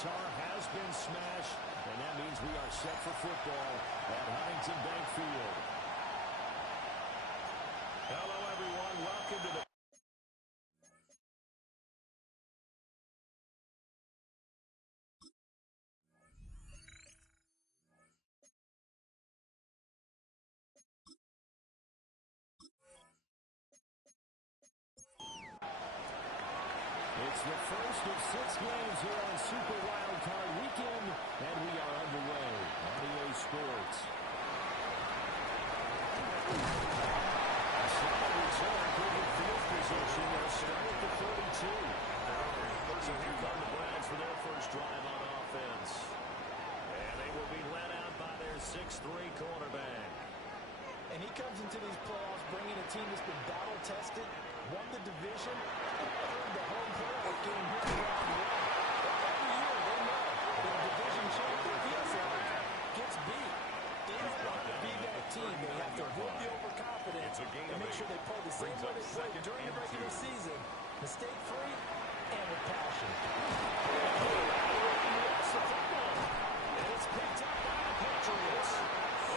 guitar has been smashed, and that means we are set for football at Huntington Bank Field. Hello, everyone. Welcome to the It's the first of 6 games here on Super Wildcard Weekend, and we are underway on EA Sports. A solid return for the field position. They'll start at the 32. So here come the Browns for their first drive on offense. And they will be led out by their 6'3 cornerback. And he comes into these playoffs bringing a team that's been battle-tested, won the division, and earned the home playoff game here in round one. Every year they know that a division champion gets beat. They don't want to be that team. They have to avoid the overconfidence and make sure they play the same way they played during the regular season, mistake-free and with passion. And it's picked up by the Patriots.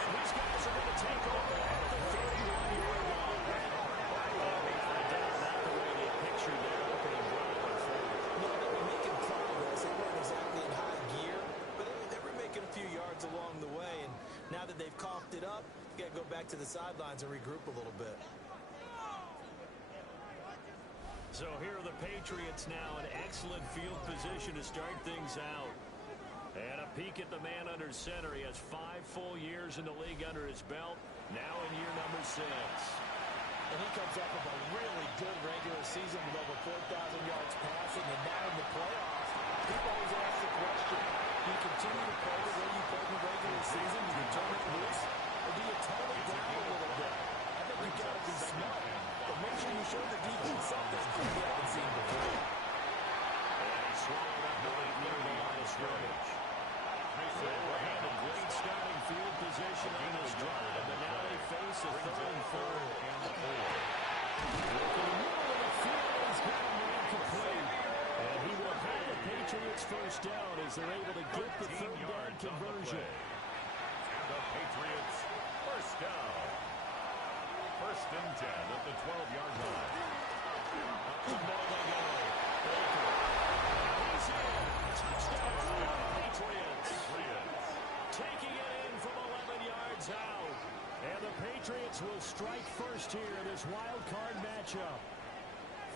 And these guys are going to take over at the 31-yard line. I doubt not the way they pictured their opening drive. No, they were making progress. They weren't exactly in high gear, but they were making a few yards along the way. And now that they've coughed it up, you got to go back to the sidelines and regroup a little bit. So here are the Patriots now in excellent field position to start things out. And a peek at the man under center. He has 5 full years in the league under his belt, now in year number 6. And he comes up with a really good regular season with over 4,000 yards passing, and now in the playoffs, people always ask the question, do you continue to play the way you played in the regular season? Do you turn it loose, or do you tone it down a little bit? I think you've got to be smart, but make sure you show the defense something we haven't seen before. And he swallowed up right near the line of scrimmage. They were having great starting field position on this drive, and now they face a 3rd and 4. Looking in the middle of the field, he's got him incomplete. And he will have the Patriots first down as they're able to get the 3rd down conversion. And the Patriots first down. 1st and 10 at the 12-yard line. Up the middle they go. He's in. Touchdown, Patriots. Taking it in from 11 yards out. And the Patriots will strike first here in this wild card matchup.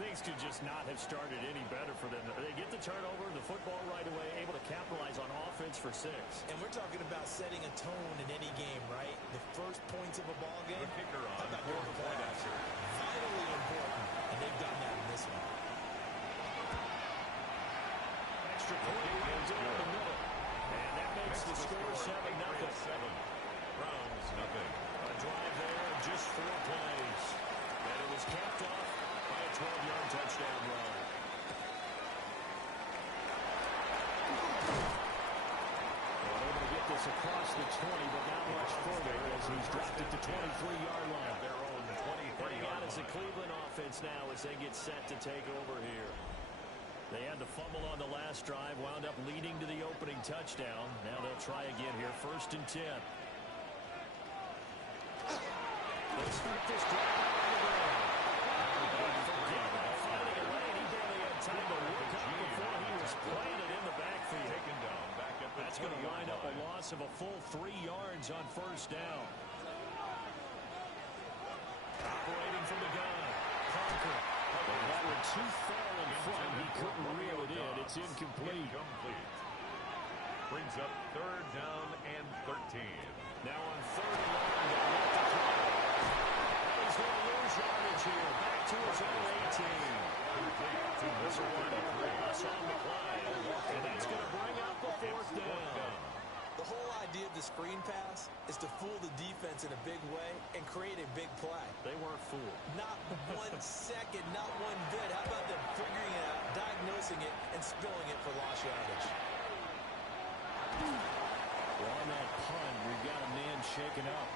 Things could just not have started any better for them. They get the turnover, the football right away, able to capitalize on offense for 6. And we're talking about setting a tone in any game, right? The first points of a ball game. The kicker on about for the point after. Vitally important, and they've done that in this one. Extra point down the middle. And that makes the score 7-0. Browns nothing. A drive there of just 4 plays. And it was capped off by a 12-yard touchdown run. Well, able to get this across the 20, but not much further as he's dropped it to 23-yard line. Their own 23-yard line. It's the Cleveland offense now as they get set to take over here. They had the fumble on the last drive, wound up leading to the opening touchdown. Now they'll try again here, 1st and 10. Let's start this drive out on the ground. Forget about finding a lane. He barely had time to look up before he was planted in the backfield. Taken down back at the That's going to wind up a loss of a full 3 yards on 1st down. Operating from the gun, Parker. That one too far in front. He couldn't reel it in. It's incomplete. Brings up 3rd down and 13. Now on 3rd and long, they let the clock. He's going to lose yardage here. Back to his own 18. This is one loss on the play. And that's going to bring up the 4th down. The whole idea of the screen pass is to fool the defense in a big way and create a big play. They weren't fooled. Not 1 second, not 1 bit. How about them figuring it out, diagnosing it, and spilling it for lost yardage? Well, on that punt, we've got a man shaken up.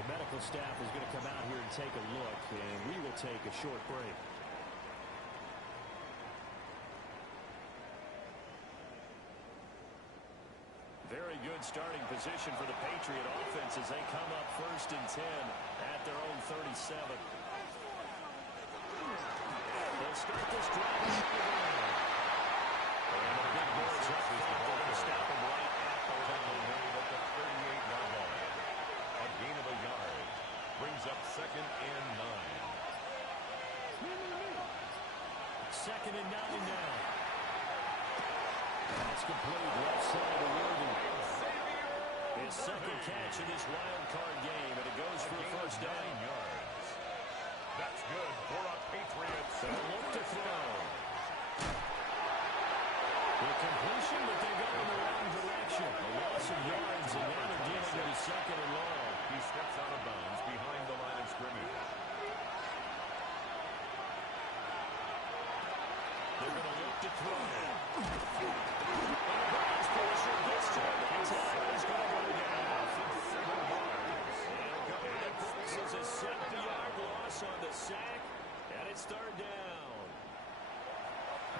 The medical staff is going to come out here and take a look, and we will take a short break. Very good starting position for the Patriot offense as they come up 1st and 10 at their own 37. They'll start this drive on the ground. And the big boys up front, they're going to stop them right at the line. At the 38-yard line. A gain of a yard. Brings up 2nd and 9. 2nd and 9 now. That's complete left side of Worthy. His 2nd catch in this wild card game, and it goes for a 1st down. 9 yards. That's good for a Patriots. They'll look to throw. The completion, but they go in the wrong direction. A loss of yards, and now they're dealing with a 2nd and long. He steps out of bounds behind the line of scrimmage. They're going to look to throw. This time, that time is going to go down. And forces a 70-yard loss on the sack, and it's 3rd down.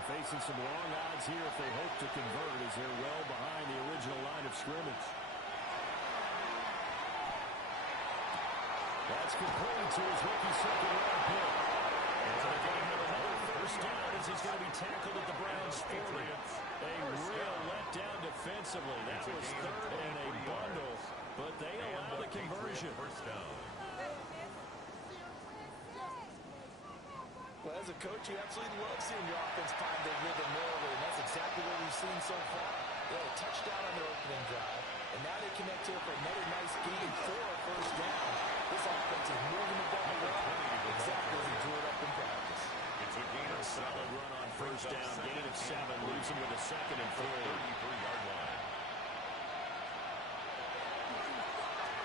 Facing some long odds here if they hope to convert as they're well behind the original line of scrimmage. That's complete to his rookie 2nd-round pick. And they're going to have another 1st down as he's going to be tackled at the Browns' 40. A real letdown defensively. That was 3rd and a bundle, but they allow the conversion. 1st down. Well, as a coach, you absolutely love seeing your offense find their rhythm early, and that's exactly what we've seen so far. They had a touchdown on their opening drive, and now they connect here for another nice game for a 1st down. This offense is moving the ball around exactly as he drew it up in practice. It's a gain of 7. Solid run on 1st down, gain of 7, leaves him with a 2nd and 3. 33-yard line.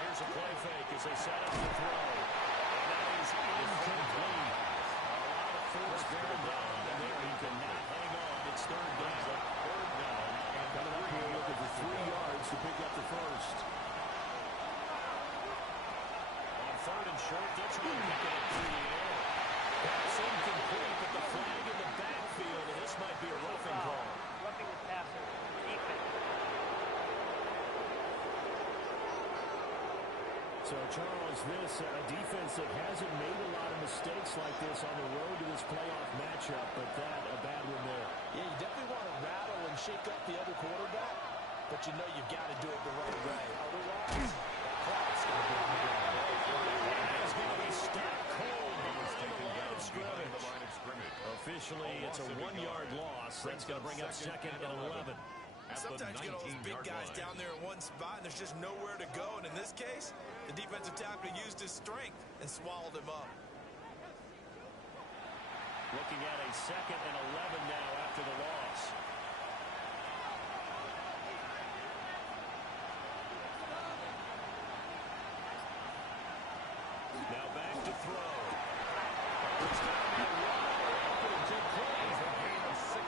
Here's a play fake as they set up the throw. And that is incomplete. Force bearing down, and there he cannot hang on. It's 3rd down. 3rd down. And coming up here looking for 3 yards to pick up the 1st. On 3rd and short, they'll try to pick it up through the air. That's incomplete, but the flag in the backfield, and this might be a roughing call. Roughing the passer. Defense. So, Charles, this a defense that hasn't made a lot of mistakes like this on the road to this playoff matchup, but that a bad one there. Yeah, you definitely want to rattle and shake up the other quarterback, but you know you've got to do it the right way. Otherwise, that clock's going to be on the ground. He's going to be stopped cold behind the line of scrimmage. Officially, it's a 1-yard loss. That's going to bring up 2nd and 11. Sometimes you get all those big guys down there in one spot, and there's just nowhere to go. And in this case, the defensive tackle used his strength and swallowed him up. Looking at a 2nd and 11 now after the loss. Now back to throw.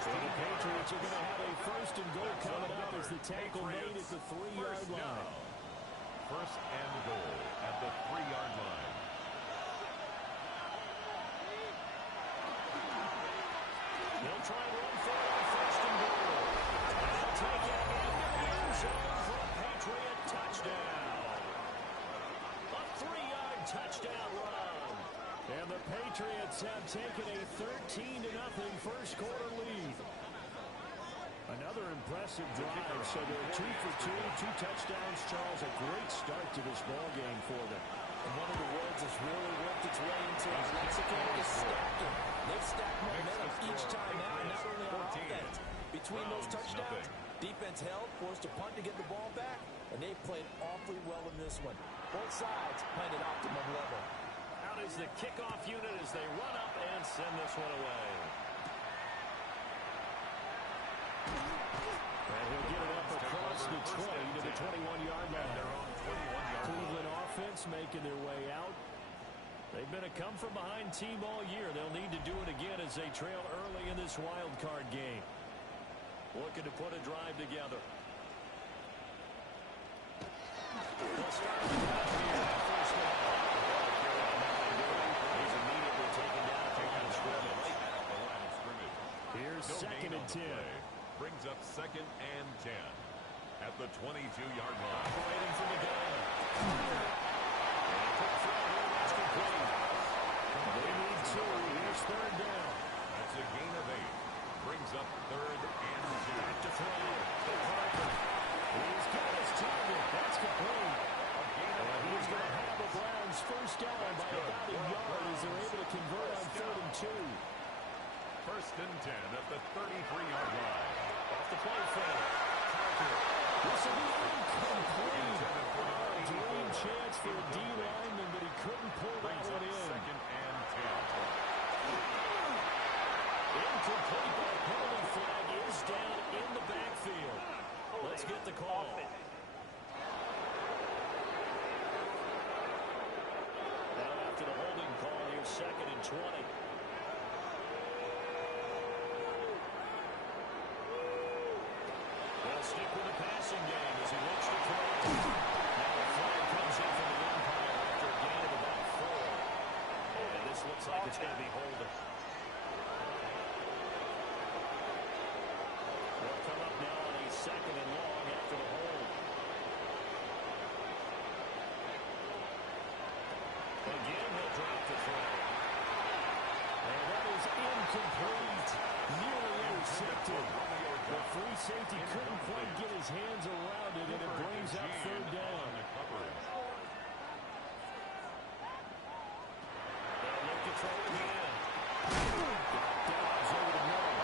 The Patriots are going to have a 1st and goal coming up as the tackle made at the 3-yard line. 1st and goal at the 3-yard line. They'll try and run for it on 1st and goal. They'll take it into the end zone for a Patriot touchdown. A 3-yard touchdown run. And the Patriots have taken a 13-0 first quarter lead. Another impressive drive, so they're 2 for 2, 2 touchdowns. Charles, a great start to this ball game for them. And one of the words that's really worked its way into his lexicon is stacking. They've stacked momentum each time now, not only on offense. Between those touchdowns, defense held, forced a punt to get the ball back, and they played awfully well in this one. Both sides playing at optimum level. Out is the kickoff unit as they run up and send this one away. And he'll get it up across the 20 to the 21-yard line. Cleveland offense making their way out. They've been a come-from-behind team all year. They'll need to do it again as they trail early in this wild card game. Looking to put a drive together. They'll start the drive here. First down. He's immediately taken down at the line of scrimmage. Here's 2nd and 10. Brings up 2nd and 10. at the 22-yard line. Operating from the gun. That's complete. They need 2. Here's third down. That's a gain of 8. Brings up third and 2. Back to throw. To Parker. He's got his target. That's complete. He's going to have the Browns first down by about a yard as they're able to convert on third and 2. First and 10 at the 33-yard line. Off the play fake. Parker. This will be incomplete. Dream chance for a D lineman, but he couldn't pull that one in. Second and 10. Incomplete, but a penalty flag is down in the backfield. Let's get the call. Now after the holding call, here's second and 20. They'll stick with the passing game as he looks to throw. Now a flag comes in from the umpire after a gain of about 4. And this looks like it's going to be holding. They'll come up now on a second and long after the hold. Again, he'll drop the throw. And that is incomplete. Nearly intercepted. The free safety couldn't quite get his hands around it, and it brings up third down. They'll look to throw again. Dobbs over the middle.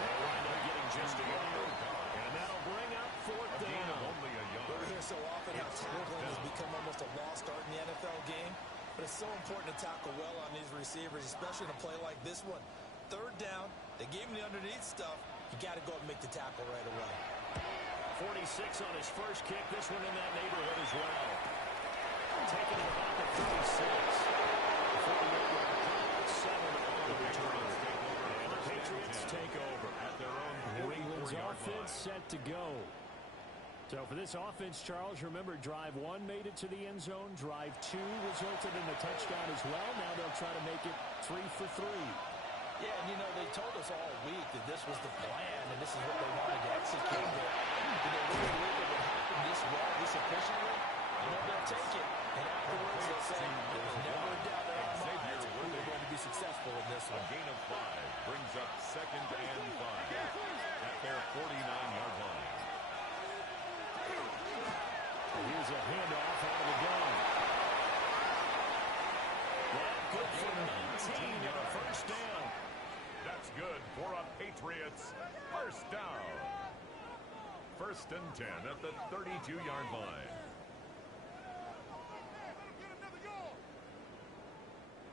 They wind up getting just a yard. And that'll bring up fourth down. We hear so often how tackling has become almost a lost art in the NFL game, but it's so important to tackle well on these receivers, especially in a play like this one. Third down, they gave him the underneath stuff. You got to go and make the tackle right away. 46 on his first kick. This one in that neighborhood as well. Taking it about the 36. 48-yard 7 on the return. And the Patriots take over. At their own New England's 44-yard offense line. set to go. So for this offense, Charles, remember, drive 1 made it to the end zone. Drive 2 resulted in a touchdown as well. Now they'll try to make it 3 for 3. Yeah, and you know, they told us all week that this was the plan and this is what they wanted to execute. But, you know, when they look at what happened this well, this efficiently, you know, they'll take it. And afterwards, they'll say, there's never a doubt in our minds we were going to be successful in this one. A gain of 5 brings up second and 5 at their 49-yard line. Here's a handoff out of the gun. Well, good for 19 and a first down. That's good for a Patriots first down. First and 10 at the 32-yard line.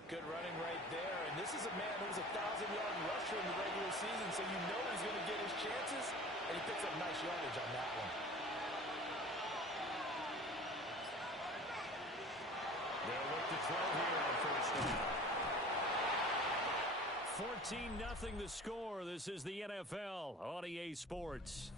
Good running right there. And this is a man who was a 1,000-yard rusher in the regular season, so you know he's going to get his chances. And he picks up nice yardage on that one. They'll look to throw here on first down. 14-0 the score. This is the NFL on EA Sports.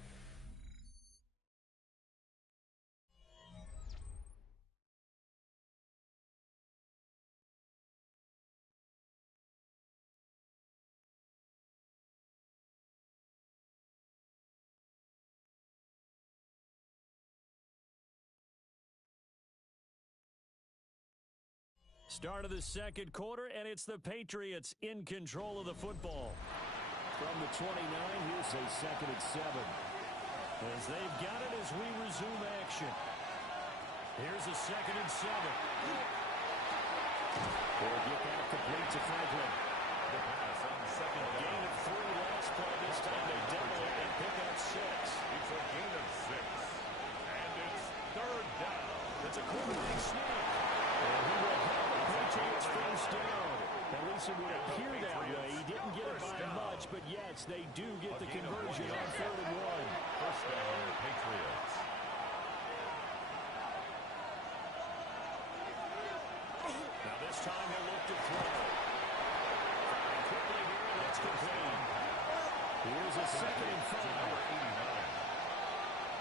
Start of the second quarter, and it's the Patriots in control of the football. From the 29, here's a second and 7. As they've got it as we resume action. Here's a second and 7. They'll get that complete to Franklin. The pass on second A gain of 3 last play. This time they double it and pick up 6. It's a gain of 6. And it's third down. It's a quarterback sneak. And he will have the Patriots first down. At least it would appear that way. He didn't get it by much, but yes, they do get the conversion on third and 1. First down, Patriots. Now this time he'll look to throw. Firing quickly here, and that's complete. Here's a second and 5.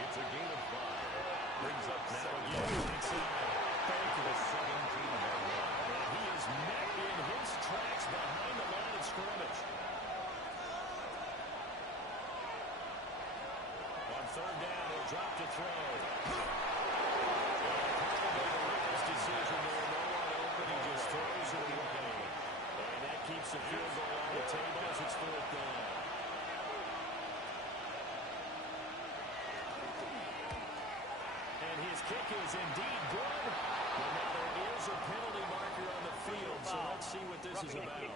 It's a gain of 5. Brings up Now second again, inside. to the 17-yard line. And he is met in his tracks behind the line of scrimmage. On third down, he'll He'll drop to throw. Probably the wise decision there. No one open. He just throws it away. And that keeps the field goal on the table as it's fourth down. And his kick is indeed good. But now there is a penalty marker on the field, so let's see what this is about.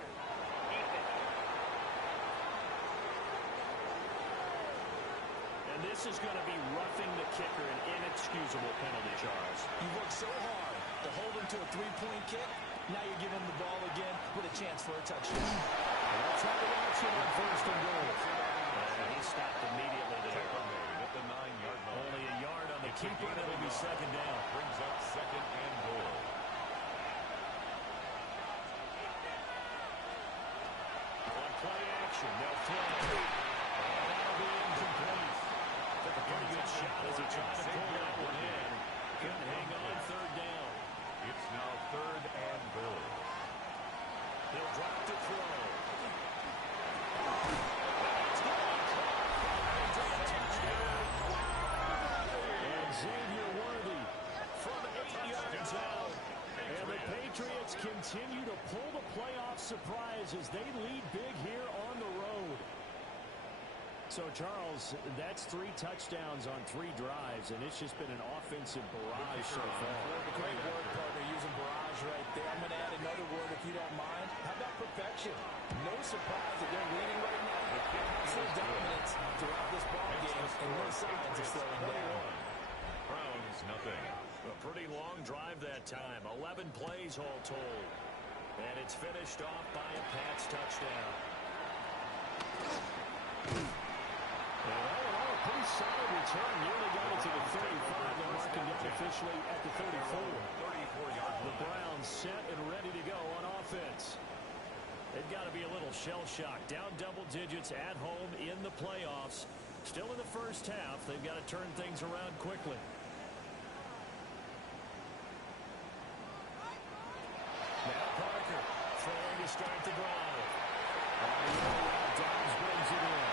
And this is going to be roughing the kicker, an inexcusable penalty, Charles. You worked so hard to hold him to a three-point kick. Now you're giving him the ball again with a chance for a touchdown. Let's have the action on first and goal. And he stopped immediately there. At the 9-yard line. Only a yard on the keeper, and it'll be second down. Brings up second and goal. On play action, they'll throw. And that'll be incomplete. Took a pretty good shot as he tried to pull that one in. Couldn't hang on third down. It's now third and goal. He'll drop to throw. And Xavier Worthy from 8 yards out. And the Patriots continue to pull the playoff surprise as they lead big here on the road. So, Charles, that's 3 touchdowns on 3 drives, and it's just been an offensive barrage so far. Great work, partner, using barrage right there. I'm going to add another word if you don't mind. How about perfection? No surprise that they're leading right now. Absolute dominance throughout this ball game, and no signs of slowing down. Browns, nothing. A pretty long drive that time. 11 plays all told. And it's finished off by a Pats touchdown. And all in all, a pretty solid return. Nearly got it to the 35. They're marking it officially at the 34. 34-yard The Browns set and ready to go on offense. They've got to be a little shell-shocked. Down double digits at home in the playoffs. Still in the first half. They've got to turn things around quickly. Now Parker throwing to start the drive. Dobbs brings it in.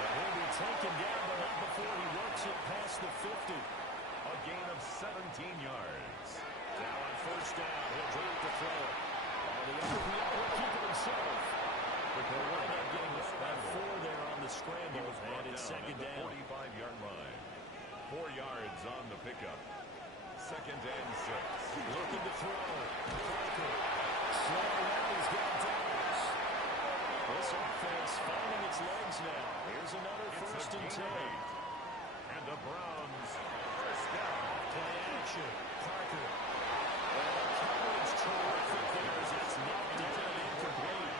And he'll be taken down, but not before he works it past the 50. A gain of 17 yards. Now on first down, he'll drop the throw. The RPO will keep it himself. But they'll wind up getting right by 4 there on the scramble, and it's second down. 45-yard line. 4 yards on the pickup. Second and 6. Looking to throw. Parker. Slow around, he's got Dobbs. This offense finding its legs now. Here's another first and 10. And the Browns first down. Play action. Parker. And the coverage terrific there as it's knocked down and incomplete.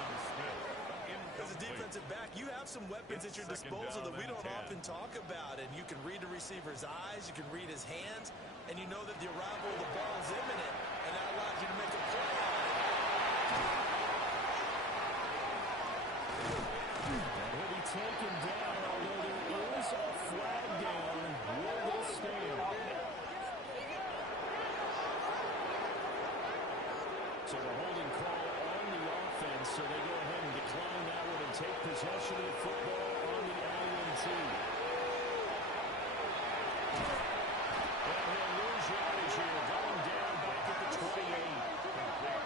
As a defensive back, you have some weapons at your disposal that we don't often talk about. And you can read the receiver's eyes, you can read his hands, and you know that the arrival of the ball is imminent, and that allows you to make a play on it. And he'll be taken down, although there is a flag down. Will this stand? So a holding call on the offense, so they go ahead and decline that one and take possession of the football on the INT. And he'll lose yardage here, going down back at the 28.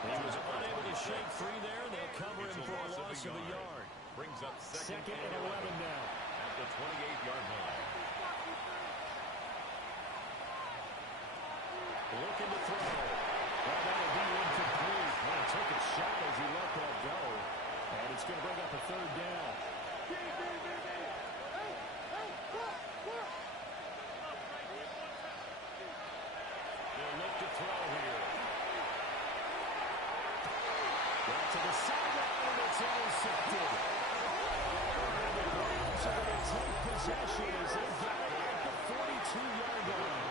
He was unable to shake free there, and they'll cover him for a loss of a yard. Brings up second and 11 now. At the 28-yard line. Looking to throw. Well, that'll be incomplete. Well, he took a shot as he let that go. And it's going to bring up a third down. They'll look to throw here. Back to the sideline, and it's intercepted. And the Browns are going to take possession as they get it at the 42-yard line.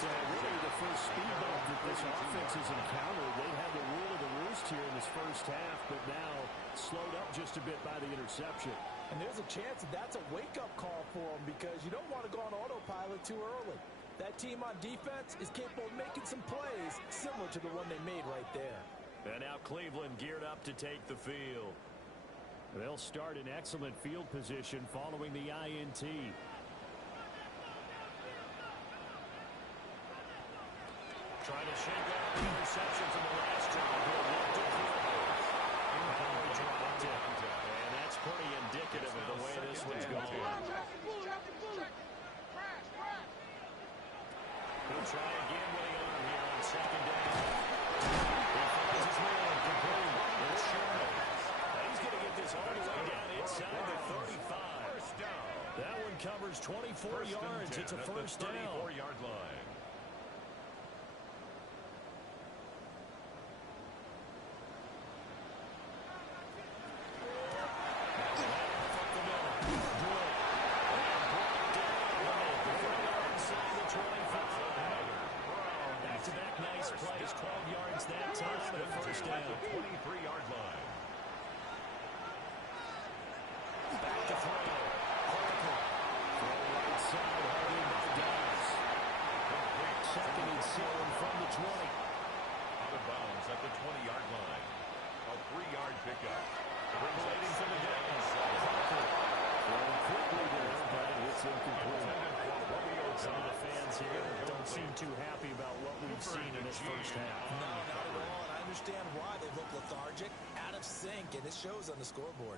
So really the first speed bump that this offense has encountered. They had the rule of the roost here in this first half, but now slowed up just a bit by the interception. And there's a chance that that's a wake-up call for them because you don't want to go on autopilot too early. That team on defense is capable of making some plays similar to the one they made right there. And now Cleveland geared up to take the field. They'll start in excellent field position following the INT. to shake off the interception from the last drive. Dropped it. And that's pretty indicative of the way this one's going. He'll try again with the arm here on second down. He finds his man complete. It's Sherman. He's going to get this all the way down inside the 35. First down. That one covers 24 yards. It's a first down. 34-yard line. Plays 12 yards that time and a first down. 23-yard line. Back to throw. Parker. Throw right side. Hardly no downs. Second and 7 from the 20. Out of bounds at the 20-yard line. A 3-yard pickup. Waiting for the downs. Parker. Throwing quickly there, but it's incomplete. Some of the fans here don't seem too happy about what we've seen in this first half. No, not at all. And I understand why. They look lethargic, out of sync, and it shows on the scoreboard.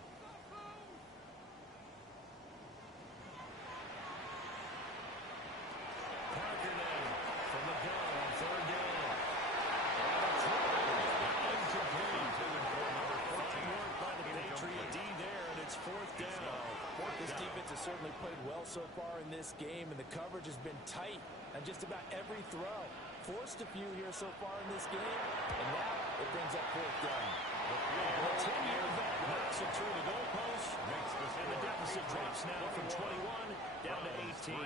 Parker now from the gun on third down. Incomplete. Fine work by the Patriot D there, and it's fourth down. This defense has certainly played well so far in this game, and the coverage has been tight on just about every throw. Forced a few here so far in this game, and now it brings up fourth down. And a 10-year vet knocks it through the goalpost, and the deficit drops now from 21 down to 18.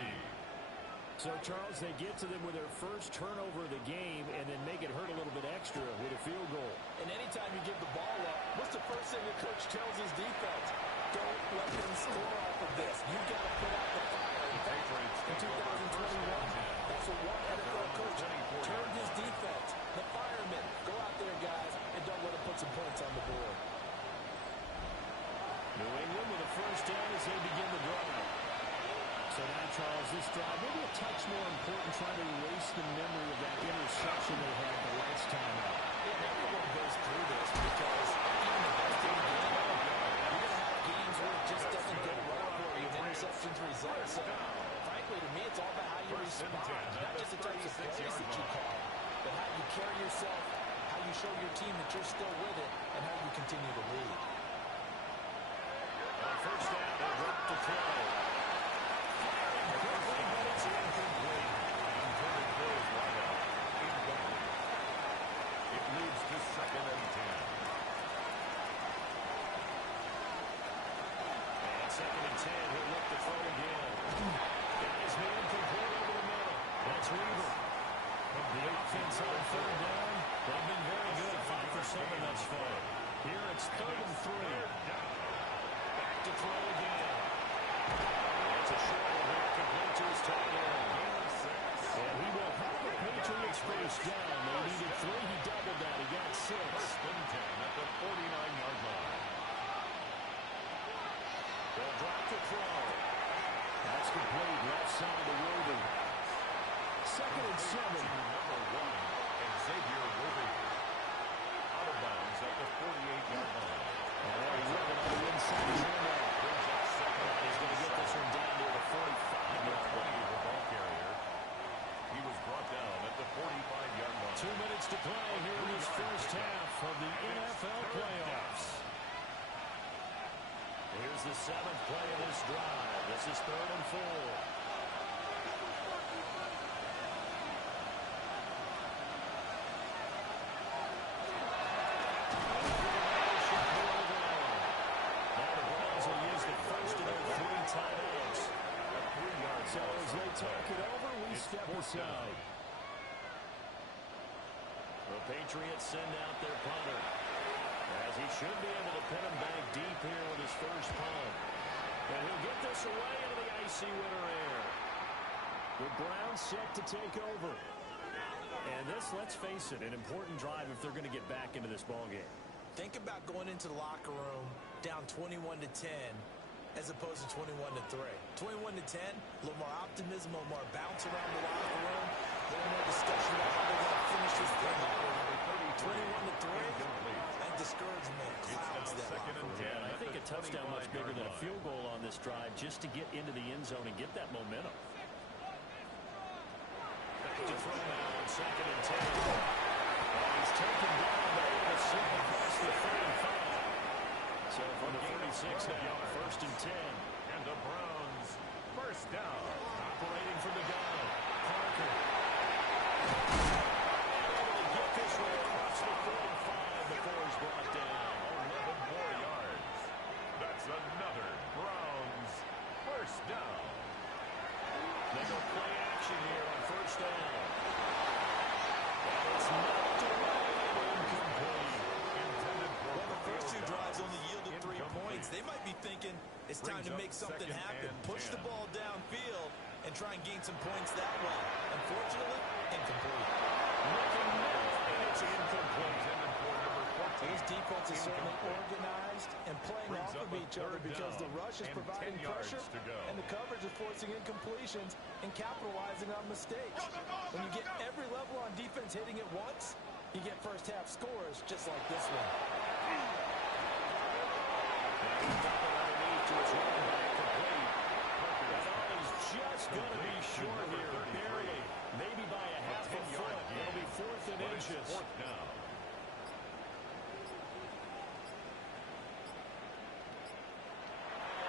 So, Charles, they get to them with their first turnover of the game and then make it hurt a little bit extra with a field goal. And anytime you give the ball up, what's the first thing the coach tells his defense? Don't let them score off of this. You've got to put out the fire. In fact, in 2021, that's what one NFL coach turned his defense. The firemen, go out there, guys, and don't let them put some points on the board. New England with a first down as they begin the drive. So now, Charles, this drive maybe a touch more important, trying to erase the memory of that interception they had the last time out. Yeah, everyone goes through this because even the best team in the game, you're going to have games where it just doesn't go well for you. And interceptions result. So, frankly, to me, it's all about how you respond. Not just the types of plays that you call, but how you carry yourself, how you show your team that you're still with it, and how you continue to lead. On first down, they drop to throw. Second and 10. And second and 10, he'll look to throw again. Got his man complete over the middle. That's Weaver. The offense on third down. They've been very good, 5 for 7 thus far. Here it's 3rd and 3. Back to throw again. It's a short one here, complete to his tight end. And he will have the Patriots first down. They needed 3. He doubled that. He got 6. First and 10 at the 49-yard line. They'll drop to throw. That's complete. Left side to Wilby. Second and 7. Number 1, Xavier Wilby. Out of bounds at the 48-yard line. And there he's running on the inside. Brings up second. He's going to get this one down near the 45-yard line. The ball carrier. He was brought down at the 45-yard line. 2 minutes to play here in this first half of the NFL playoffs. Here's the 7th play of this drive. This is 3rd and 4. Now the Browns will use the first of their 3 timeouts. So as they talk it over, we step aside. The Patriots send out their punter, as he should be able to pin him back deep here with his first punt. And he'll get this away into the icy winter air. The Browns set to take over. And this, let's face it, an important drive if they're going to get back into this ballgame. Think about going into the locker room down 21-10 as opposed to 21-3. 21-10, a little more optimism, a little more bounce around the locker room. little more discussion about how they're going to finish this thing out. 21-3. And discouragement clouds that second and 10. I think a touchdown much bigger than a field goal on this drive just to get into the end zone and get that momentum. Back to throw now on second and 10. And he's taken down by the slip across the 35. So from the 36 now, first and 10. And the Browns first down. Operating from the gun. Parker. Able to get this one across the 45 before he's brought down. 11 more yards. That's another Browns first down. They go play action here on first down. And it's knocked away and incomplete. Intended for Well, the first two field drives goal. only yielded 3 points. They might be thinking it's time to make something happen. Push the ball downfield and try and gain some points that way. Unfortunately, incomplete. Looking middle, and it's incomplete. Intended for number 14. These defenses certainly Incomplete. organized and playing Brings off up of a each other third because the down rush is and providing 10 yards pressure to go. and the coverage is forcing incompletions and capitalizing on mistakes. When you get every level on defense hitting at once, you get first half scores just like this one. Underneath to his running back, complete. That all is just going to be short here, barely. Maybe by a half a foot. It'll be fourth and But it's inches. fourth down.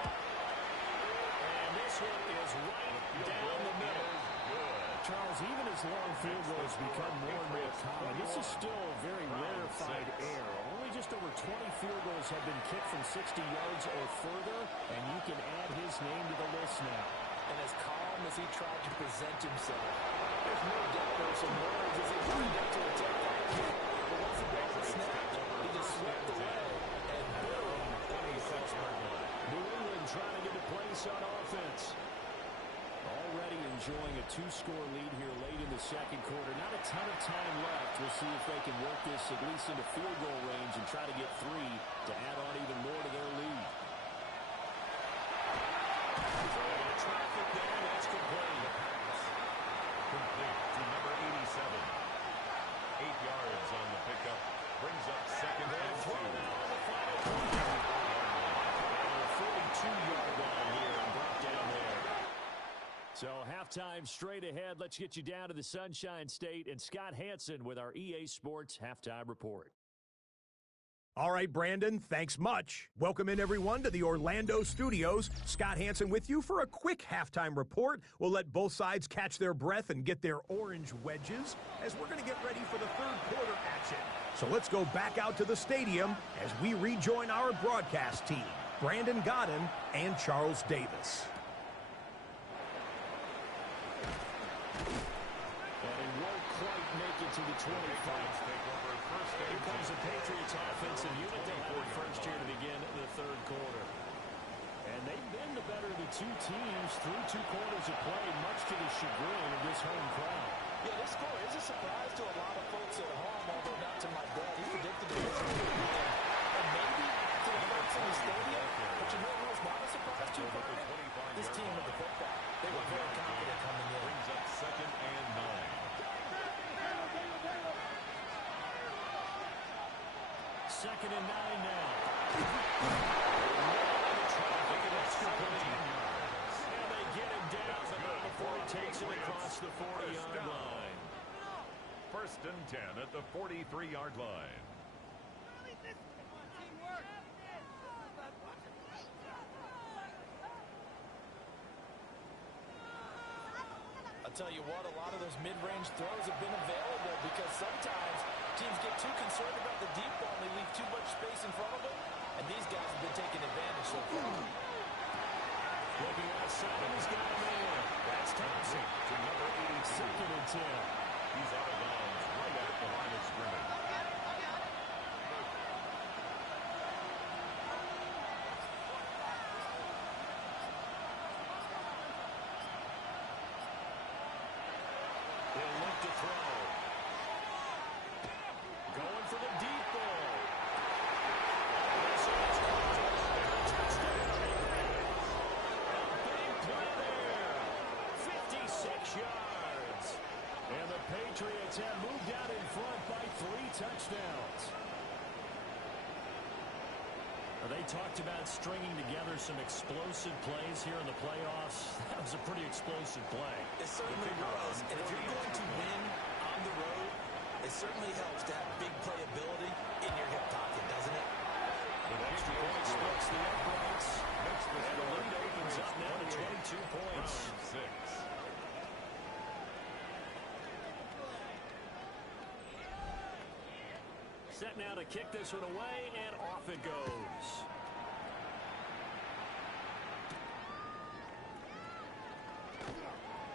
And this one is right down the middle. Charles, even as long field goals become more and more common, this is still a very rarefied air. Only just over 20 field goals have been kicked from 60 yards or further, and you can add his name to the list now. And as calm as he tried to present himself, there's no doubt there were some words as he lined up to attack that kick. But once the ball was snapped, he just swept away, and boom, New England trying to get a place on offense. Already enjoying a two-score lead here late in the second quarter. Not a ton of time left. We'll see if they can work this at least into field goal range and try to get 3 to add on even more to their lead. Traffic there, that's complete. Complete to number 87. 8 yards on the pickup. Brings up second and 2. On the final play. On the 42-yard line here and brought down there. So halftime straight ahead. Let's get you down to the Sunshine State and Scott Hansen with our EA Sports Halftime Report. All right, Brandon, thanks much. Welcome in, everyone, to the Orlando studios. Scott Hansen with you for a quick halftime report. We'll let both sides catch their breath and get their orange wedges as we're going to get ready for the third quarter action. So let's go back out to the stadium as we rejoin our broadcast team, Brandon Godden and Charles Davis. And he won't quite make it to the 25. Here comes the Patriots offensive unit. They have it first here to begin the third quarter. And they've been the better of the two teams through 2 quarters of play, much to the chagrin of this home crowd. yeah, this score is a surprise to a lot of folks at home, although not to my dad. He predicted it was going to be and maybe to the folks in the stadium. But you know who was not a surprise to, Brian? This team with the football. They were very confident coming in. Brings up second and 9. Second and 9 now. And they get him down before he takes it across the 40-yard line. First and 10 at the 43-yard line. I'll tell you what, a lot of those mid-range throws have been available because sometimes teams get too concerned about the deep ball and they leave too much space in front of them, and these guys have been taking advantage so far. Looking outside, he's got him in. That's Thompson. To number 82. Second and 10. He's out of bounds right at the line of scrimmage. He'll look to throw. Going for the deep ball. This is touchdowns. They talked about stringing together some explosive plays here in the playoffs. That was a pretty explosive play. It certainly was. And if you're going to win on the road, it certainly helps to have big playability in your hip pocket, doesn't it? The extra point splits the uprights. And the lead opens up now to 22 points. 6. Set now to kick this one away, and off it goes.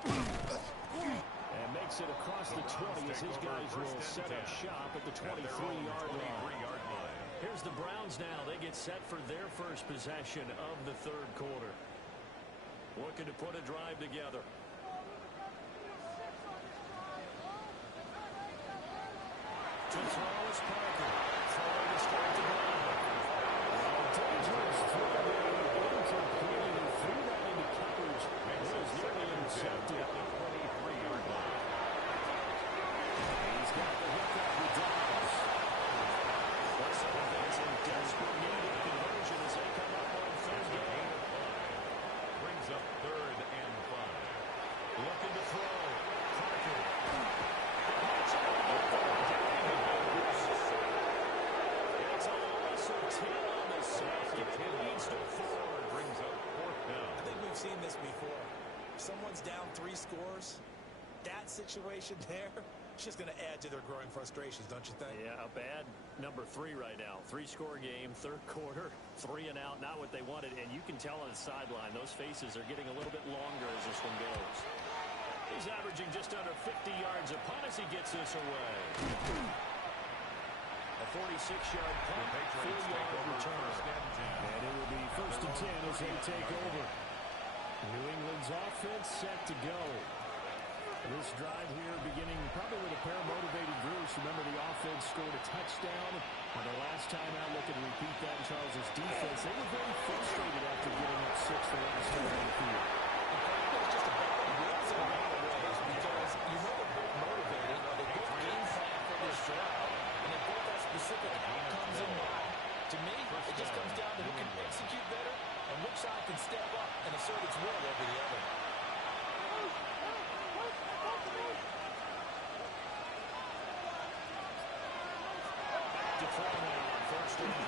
And makes it across the 20 as his guys will set up shop at the 23-yard line. Here's the Browns now. They get set for their first possession of the third quarter. Looking to put a drive together. To throw is Parker. Throwing to start the drive. Dangerous throw there. Incomplete and threw that into coverage. It was nearly intercepted at the 23-yard line. He's got the hook up with Dobbs. Plus, offense in desperate need of conversion as they come up on third down. Brings up 3rd and 5. Looking to throw. Parker. It's a loss of 10 on the second. It leads to 4. Brings up 4th down. I think we've seen this before. If someone's down 3 scores, that situation there, it's just going to add to their growing frustrations, don't you think? Yeah, a bad number 3 right now. 3-score game, third quarter, 3 and out, not what they wanted. And you can tell on the sideline, those faces are getting a little bit longer as this one goes. He's averaging just under 50 yards a punt as he gets this away. A 46-yard punt, 4-yard return. And it will be 1st and 10 as they take over. New England's offense set to go. This drive here beginning probably with a pair of motivated Bruce. Remember, the offense scored a touchdown on the last time out. Look and repeat that in Charles's defense. They were very frustrated after getting up 6 the last time on the field. It's just a battle of wills in a lot of ways because you know they're both motivated. They both game plan for this drive, and they both have specific outcomes in mind. To me, it just comes down to who can execute better and which side can step up and assert its will over the other. To throw now on 1st and 2.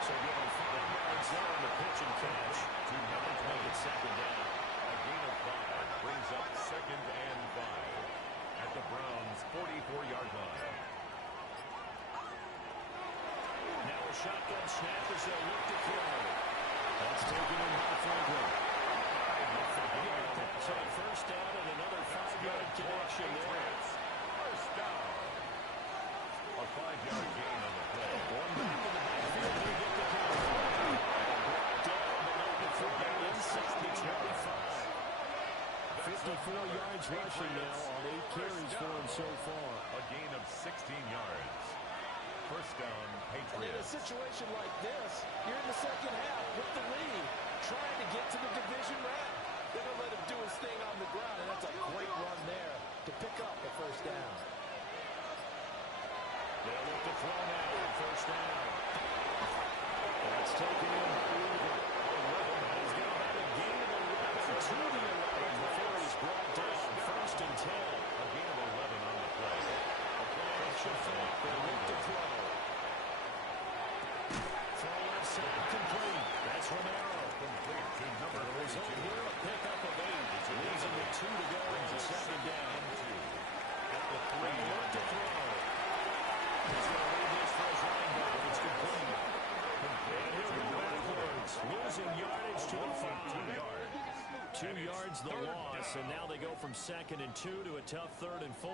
So given 5 yards there on the pitch and catch to make it 2nd down. A gain of 5 brings up 2nd and 5 at the Browns' 44-yard line. Now a shotgun snap as they look to throw. That's taken in by Franklin. Pass on 1st down and another 5-yard connection there. 1st down. A 5-yard gain on the play. One back in the backfield. They get the cover. Brought down, but they can throw that inside the 25. 54 yards rushing now on 8 carries for him so far. A gain of 16 yards. 1st down, And in a Patriots. situation like this, you're in the second half with the lead, trying to get to the division round. They're going to let him do his thing on the ground, and that's a great run there to pick up the 1st down. They'll look to throw now on 1st down. That's taken in by Weaver. He's going to have a gain of 11 to the 11 before he's brought down. 1st and 10. A gain of 11 on the play. A play action fake. They look to throw. Throw left side complete. That's Romero. Complete to number The result 32. here, a pickup of 8. Leaves him with 2 to go on 2nd down. At the They 3-yard look to line. throw. He's going to leave this for his running back. It's complete. And he'll go backwards, losing yardage to the 5. 2 yards the loss, and now they go from 2nd and 2 to a tough 3rd and 4.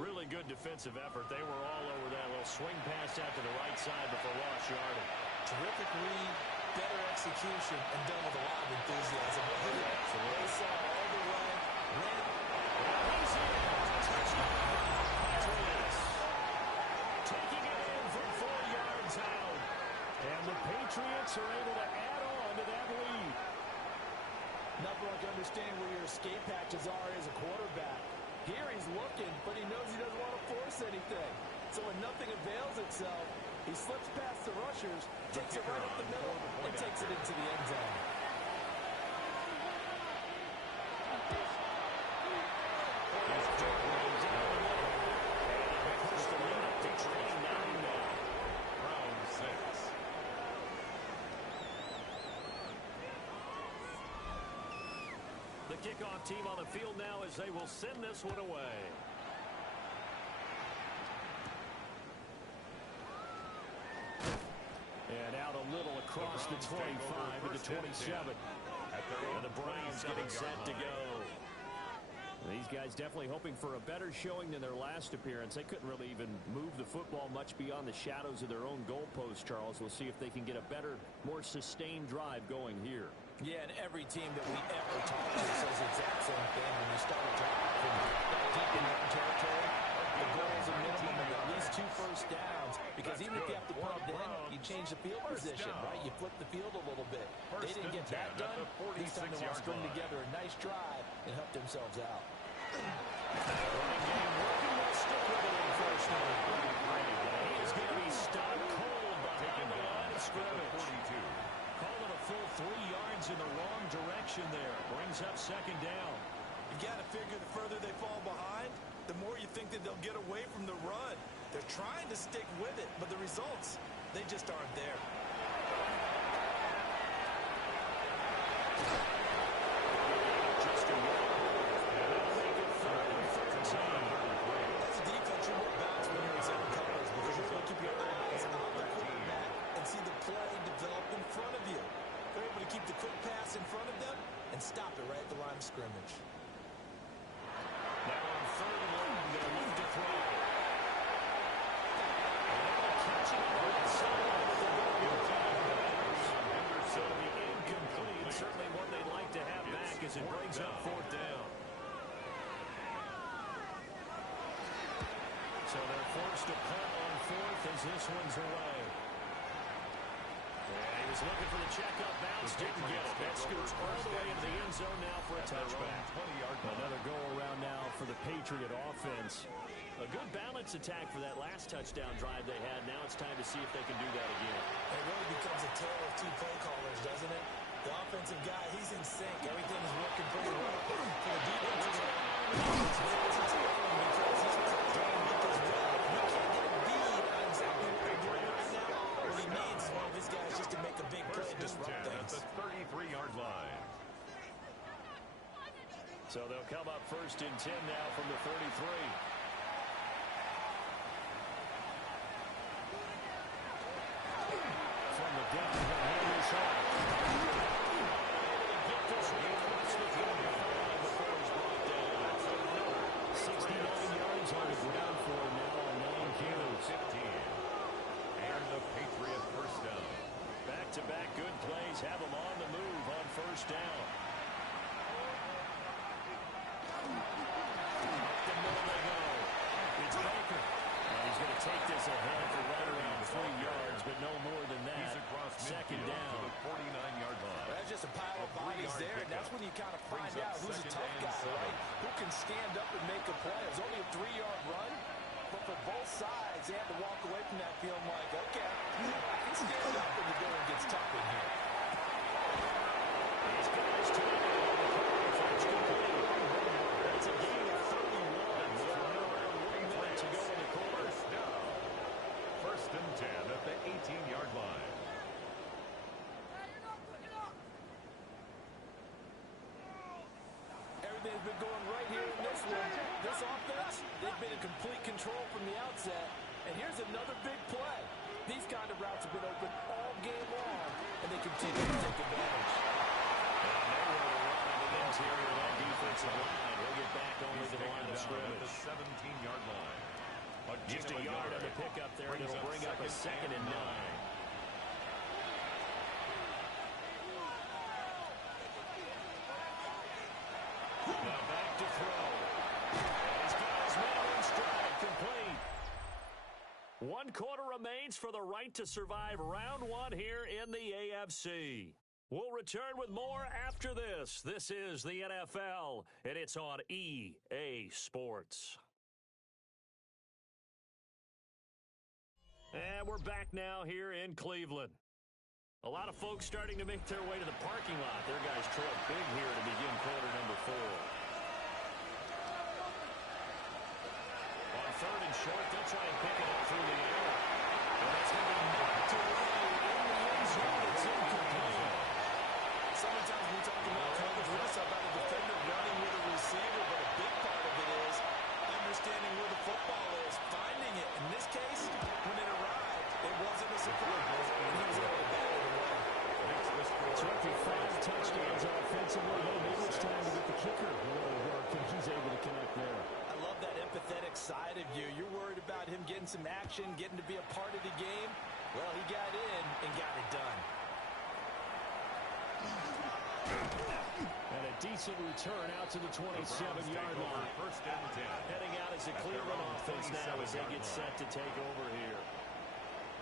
Really good defensive effort. They were all over that little swing pass out to the right side before lost yardage. Terrific read, better execution, and done with a lot of enthusiasm. They saw all the way, ran. He's in. Touchdown. Patriots. Taking it in from 4 yards out. And the Patriots are able to add on to that lead. Nothing like understanding where your escape patches are as a quarterback. Here he's looking, but he knows he doesn't want to force anything. So when nothing avails itself, he slips past the rushers, takes it right up the middle, and takes it into the end zone. The kickoff team on the field now as they will send this one away. And out a little across the 25 to the 27. And the Browns getting set to go. These guys definitely hoping for a better showing than their last appearance. They couldn't really even move the football much beyond the shadows of their own goalpost, Charles. We'll see if they can get a better, more sustained drive going here. Yeah, and every team that we ever talk to says the exact same thing. When you start a drive from deep in your own territory, the goal is a minimum of at least 2 first downs. Because even if you have to punt it in, you change the field position, right? You flip the field a little bit. They didn't get that done. This time they want to string together a nice drive and help themselves out. Running game working. They'll stick with it, unfortunately. He is going to be stopped cold behind the line of scrimmage. Calling a full 3 yards in the wrong direction there. Brings up second down. You got to figure the further they fall behind, the more you think that they'll get away from the run. They're trying to stick with it, but the results, they just aren't there. Stop it right at the line of scrimmage. Now on 3rd and long, they'll look to throw. Catching it on the sideline with the so to be incomplete, certainly one they'd like to have back as it brings up 4th down. So they're forced to punt on 4th as this one's away. And he was looking for the checkup bounce, didn't get it. That scoots all the way into the end zone now for a touchback. Another go around now for the Patriot offense. A good balance attack for that last touchdown drive they had. Now it's time to see if they can do that again. It really becomes a tale of 2 play callers, doesn't it? The offensive guy, he's in sync. Everything is working pretty well. For the defensive guy, it's very difficult because he's playing with his well. We can't get a bead on exactly what they're doing right now. What he needs is one of his guys just to make a big play and disrupt things. At the 33-yard line. So they'll come up 1st and 10 now from the 33. From the gun, he'll hand this off. Get this one across the 45 before he's brought down. 69 yards on the ground for him now on 9 carries. 15. And the Patriot first down. Back-to-back good plays have him on the move on 1st down. Up the middle they go. It's Baker. And he's going to take this ahead for right around 3 yards, but no more than that. He's across 2nd down. To the 49-yard line. That's just a pile of bodies there, and that's when you kind of find out who's a tough guy, right? Who can stand up and make a play. It's only a 3-yard run, but for both sides, they had to walk away from that feeling like, okay, I can stand up when the going gets tough in here. These guys take it on the coverage. That's complete. That's a gain of 31 with right around 1 minute to go in the quarter. First down. 1st and 10 at the 18-yard line. Everything's been going right here in this one. This offense, they've been in complete control from the outset. And here's another big play. These kind of routes have been open all game long, and they continue to take advantage. And nowhere to run on the interior of that defensive line. He'll get back only to the line of scrimmage. The 17-yard line. Just a yard on the pickup there, and it'll bring up a 2nd and 9. Now back to throw. He's got his man in stride, complete. 1 quarter remains for the right to survive round 1 here in the AFC. We'll return with more after this. This is the NFL, and it's on EA Sports. And we're back now here in Cleveland. A lot of folks starting to make their way to the parking lot. Their guys trail big here to begin quarter number 4. On third and short, they'll try and pick it up through the air. And that's going to be knocked away in the end zone. It's incomplete. So many times we talk about coverage, we also about a defender running with a receiver, but a big part of it is understanding where the football is, finding it. In this case, when it arrived, it wasn't a surprise, and he was able to bat it away. Terrific 5 touchdowns offensively. Maybe it's time to get the kicker a little work, and he's able to connect there. I love that empathetic side of you. You're worried about him getting some action, getting to be a part of the game. Well, he got in and got it done. And a decent return out to the 27-yard line. First and 10. Heading out as a Cleveland offense now as they get set to take over here.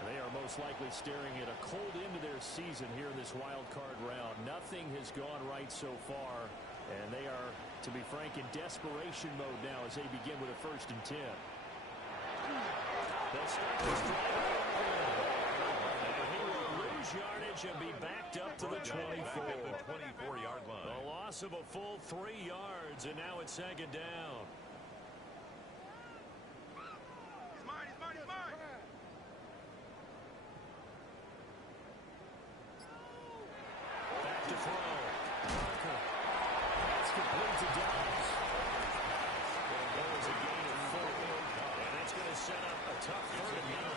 And they are most likely staring at a cold end to their season here in this wild card round. Nothing has gone right so far, and they are, to be frank, in desperation mode now as they begin with a first and 10. They'll start this drive. Yardage and be backed up to the 24. At the 24-yard line. A loss of a full 3 yards, and now it's second down. He's mine, he's mine, he's mine. Back to throw. Parker. That's complete to Dobbs. That was a gain of 4. And that's going to set up a tough third and 9.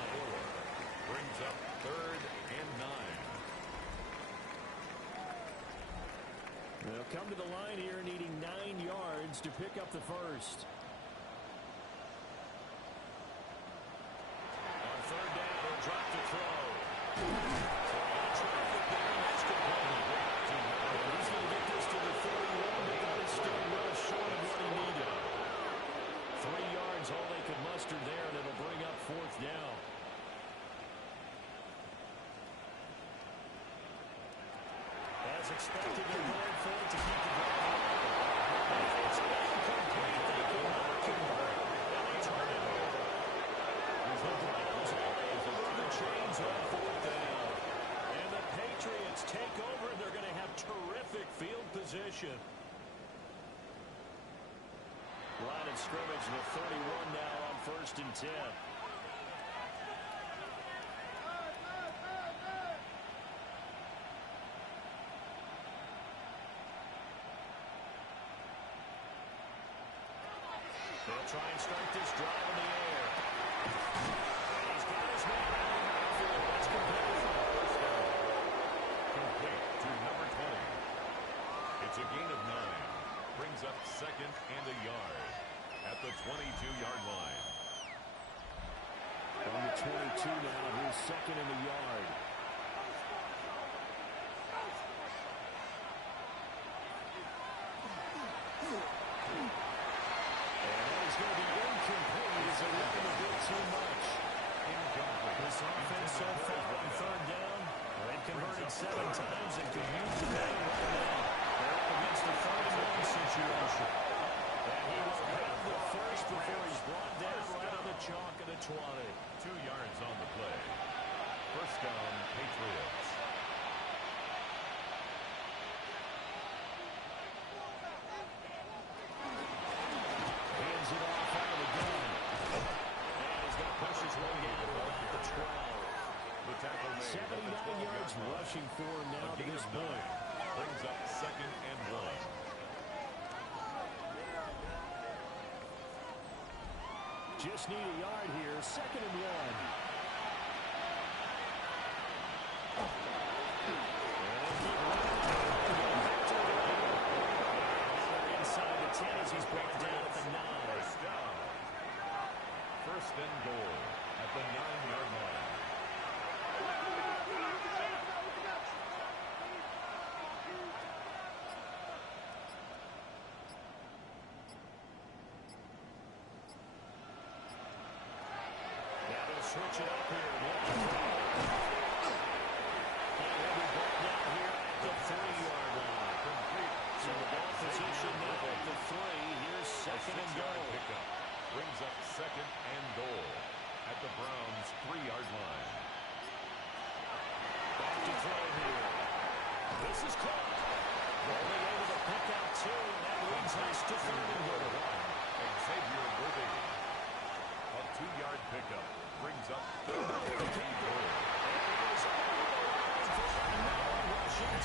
Brings up third and 9. They'll come to the line here needing 9 yards to pick up the first. On third down, they'll drop the throw. Traffic there, and that's complete. He's going to get this to the 31, but that is still well short of what he needed. 3 yards, all they could muster there, and it'll bring up fourth down. As expected, they're going for it to keep the drive alive. It's incomplete. They cannot convert, and they turn it over. The Browns are able to move the chains on fourth down. And the Patriots take over. They're going to have terrific field position. Line of scrimmage, the 31 now on first and 10. They'll try and start this drive in the air. And he's got his man out of the backfield. That's complete. Complete to number 20. It's a gain of 9. Brings up second and a yard at the 22-yard line. On the 22 now, here's second and a yard. Going to be incomplete as they're looking a bit too much. Incomplete. This offense so far on third down, they've converted 7 times and could use the ball right now. They're up against a 3rd-and-1 situation. And he will have the first before he's brought down right on the chalk at the 20. 2 yards on the play. First down, Patriots. Hands it off out of the gun. And he's going to push his way down right at the 12. The tackle made. 79 yards rushing for him now to this point. Brings up second and 1. Just need a yard here. Second and 1. Inside the 10 as he's brought down at the 9. First down. First and goal at the 9-yard line. Now they'll switch it up here. And he'll be brought down here at the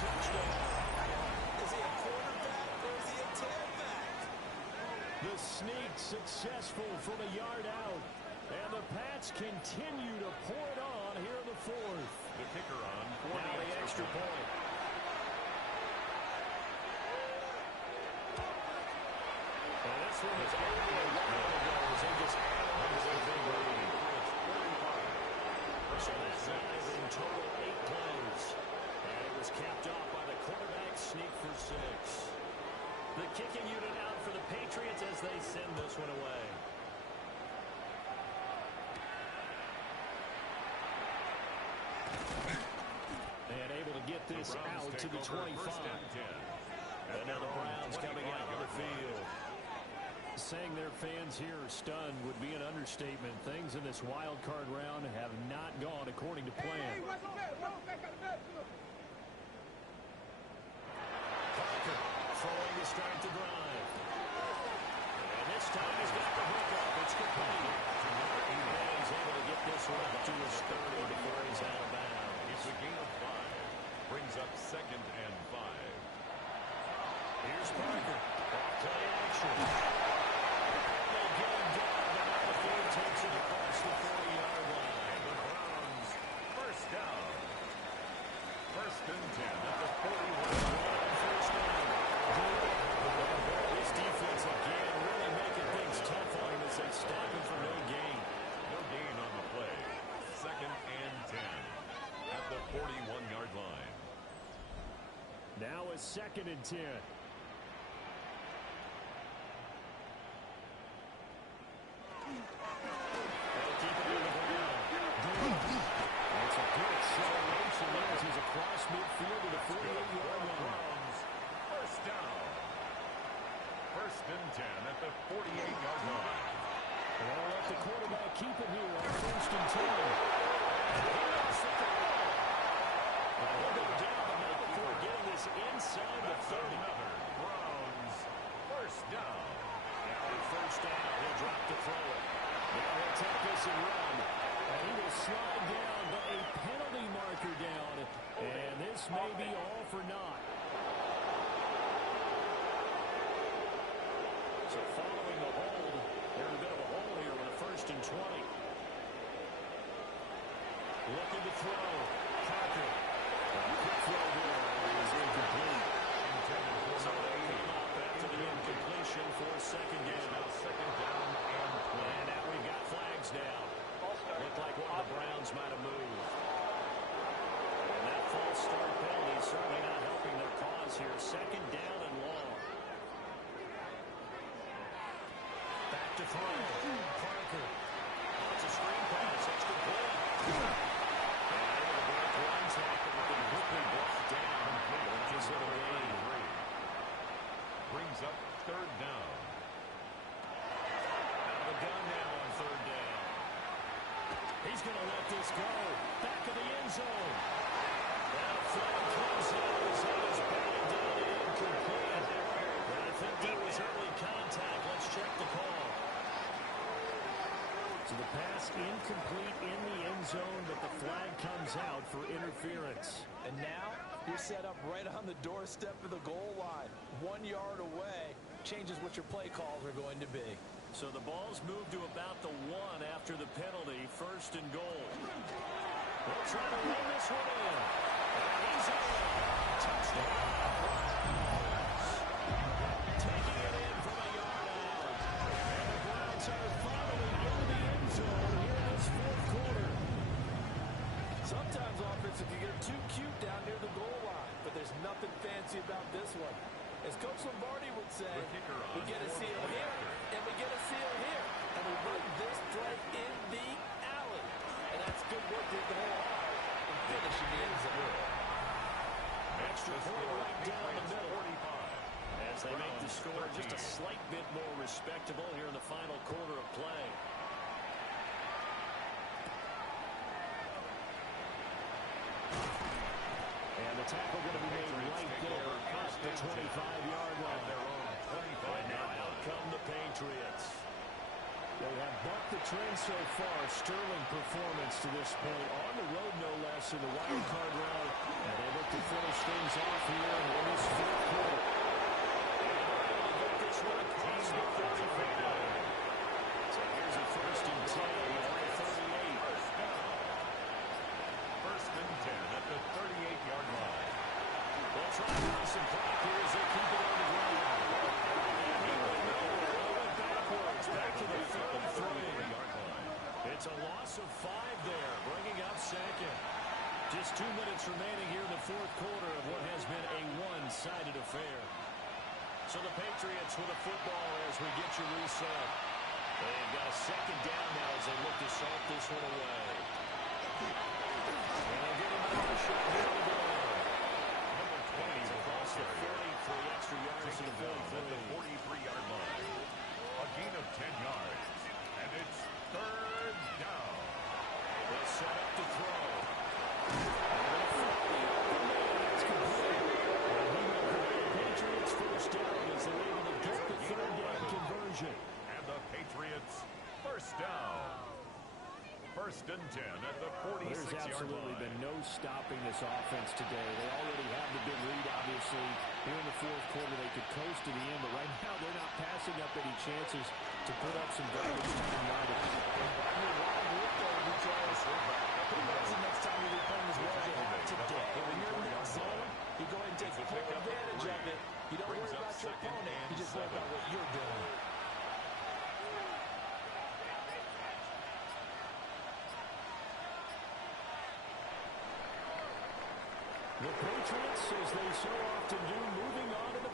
touchdown. Is he a quarterback or is he a tailback? The sneak successful from a yard out. And the Pats continue to pour it on here in the fourth. The kicker on for now the extra point. And this one is going to be a while ago as they just add on to the big lead. So that's 5 in total, 8 plays. And it was capped off by the quarterback sneak for 6. The kicking unit out for the Patriots as they send this one away. And able to get this out to the 25. And now the Browns coming out on the field. Saying their fans here are stunned would be an understatement. Things in this wild card round have not gone according to plan. Parker throwing to start the drive. And this time he's got the hook up. It's complete. And he's able to get this one up to his 30 before he's out of bounds. It's a gain of 5. Brings up 2nd and 5. Here's Parker. Play action. They get him down, but now the field takes it across the 40-yard line. And the Browns, first down. 1st and 10 at the 41. First down. This defense again really making things tough on him as they stop him for no gain. No gain on the play. 2nd and 10 at the 41-yard line. Now a 2nd and 10. They'll keep it in the ground. It's a good acceleration there as he's across midfield to the 48-yard line. First down. 1st and 10 at the 48-yard line. They'll let the quarterback keep it here on 1st and 10. They'll go down the middle before getting this inside the 30. Another Browns first down. Now on 1st down, he'll drop to throw it. Now he'll take this and run. And he will slide down, but a penalty marker down. And this may be all for naught. So following the hold, they're in a bit of a hole here with a 1st and 20. Looking to throw. Parker. Quick throw there. It is incomplete. So they come up after the incompletion for 2nd down. Now 2nd down and 20. And now we've got flags down. Looked like one of the Browns might have moved. And that false start penalty is certainly not helping their cause here. 2nd down and long. Back to throw. Parker. It's a screen pass. It's complete. And able to break one tackle, but then quickly brought down. Just a gain. Brings up 3rd down. Out of the gun now on 3rd down. He's going to let this go. Back of the end zone. Now flag comes out as he was batted down and incomplete. And I think that was early contact. Let's check the call. So the pass incomplete in the end zone, but the flag comes out for interference. And now you're set up right on the doorstep of the goal line. 1 yard away changes what your play calls are going to be. So the ball's moved to about the 1 after the penalty. 1st and goal. They'll try to run this one in. And he's in. Touchdown. Taking it in from a yard out. And the Browns are finally into the end zone here in this 4th quarter. Sometimes offenses can get too cute down near the goal line, but there's nothing fancy about this one. As Coach Lombardi would say, we get a seal here, and we get a seal here, and we run this play in the alley. And that's good work with the whole hard and finishing the end zone. Extra point right down the middle. As they make the score just a slight bit more respectable here in the final quarter of play. And the tackle going to be made right there at the 25-yard line. And now out come the Patriots. They have bucked the trend so far. Sterling performance to this point. On the road, no less, in the wild card round. And they look to finish things off try to run some clock here as they keep it on the ground. And he went nowhere. They went backwards, back to the 33. It's a loss of 5 there, bringing up second. Just 2 minutes remaining here in the fourth quarter of what has been a one-sided affair. So the Patriots with a football as we get you reset. They've got a second down now as they look to salt this one away. And they'll give him another shot here to go. Number 20 It's across the 40 for the extra yards to the 43-yard line. A gain of 10 yards. And it's third down. They set up to throw. It's complete. And he will provide Patriots first down as they're able to get the third down conversion. And the Patriots first down. First and 10 at the 46-yard line. There's absolutely been no stopping this offense today. They already have the big lead, obviously. Here in the fourth quarter, they could coast to the end, but right now they're not passing up any chances to put up some garbage time yardage. Next time you're playing as well as you have today. When you're in that zone, you go ahead and take full advantage of it. You don't worry about your opponent. You just worry about what you're doing. The Patriots, as they so often do, moving on to the play.